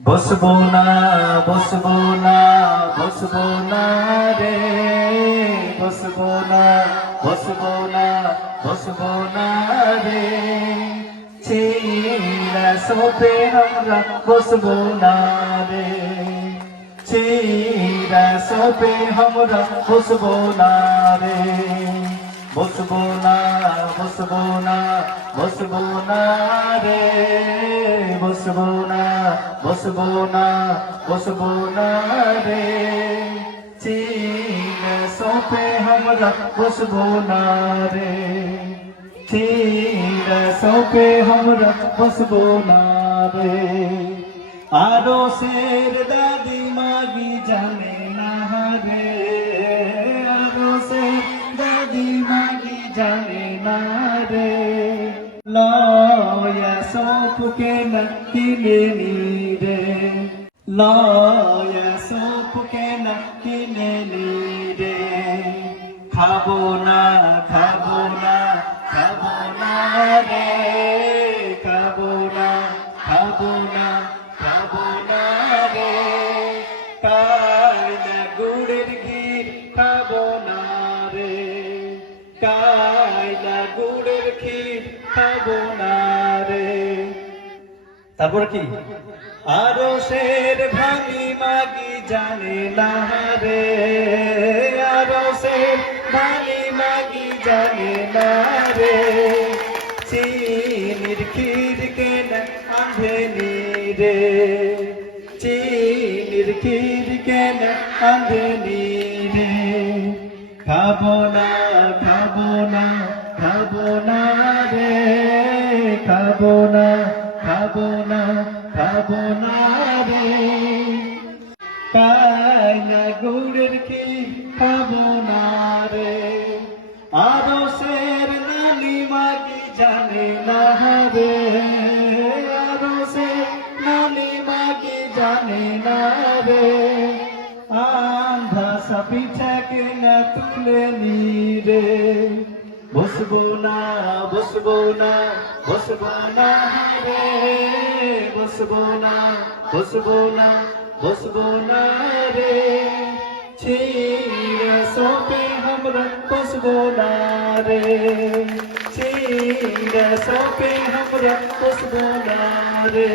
বসবো না বসবো না বসবো না রে বসবো না বসবো না বসবো না রে চিরাসোं पे हमरा বসবো না রে চিরাসোं पे हमरा বসবো না রে বসবো না বসবো না বসবো না রে বসবো না বসবো না বসবো না রে চিরাसों पे हमरा বসবো না রে চিরাसों पे हमरा বসবো না রে আরশের দাদি মাগি জানে না রে আরশের দাদি মাগি জানে না রে লয়া সপুকে না কিনে নি রে লয়া সপুকে না কিনে নি রে খাবো না খাবো না খাবো না রে খাবো না খাবো না খাবো না রে কায়না গুড়ের ক্ষীর খাবো না রে কায়না গুড়ের ক্ষীর খাবো না রে তারপর কি আরশের ভাঙি মাগি জানে না রে আরশের ভাঙি মাগি জানে না রে চিনির ক্ষীর কেন আঁধেনি রে চিনির ক্ষীর কেন আঁধেনি রে খাবো না খাবো না খাবো না রে খাবো না খাবো না খাবো না রে কায়না গুড়ের ক্ষীর খাবো না রে আরশের নানি মাগি জানে না রে আরশের নানি মাগি জানে না রে আন্ধা সা পিঠা কে না তুলে নি রে বসবো না বসবো না বসবো না রে বসবো না বসবো না বসবো না রে চিরাसों पे हमरा बसबो ना रे चिरासों पे हमरा बसबो ना रे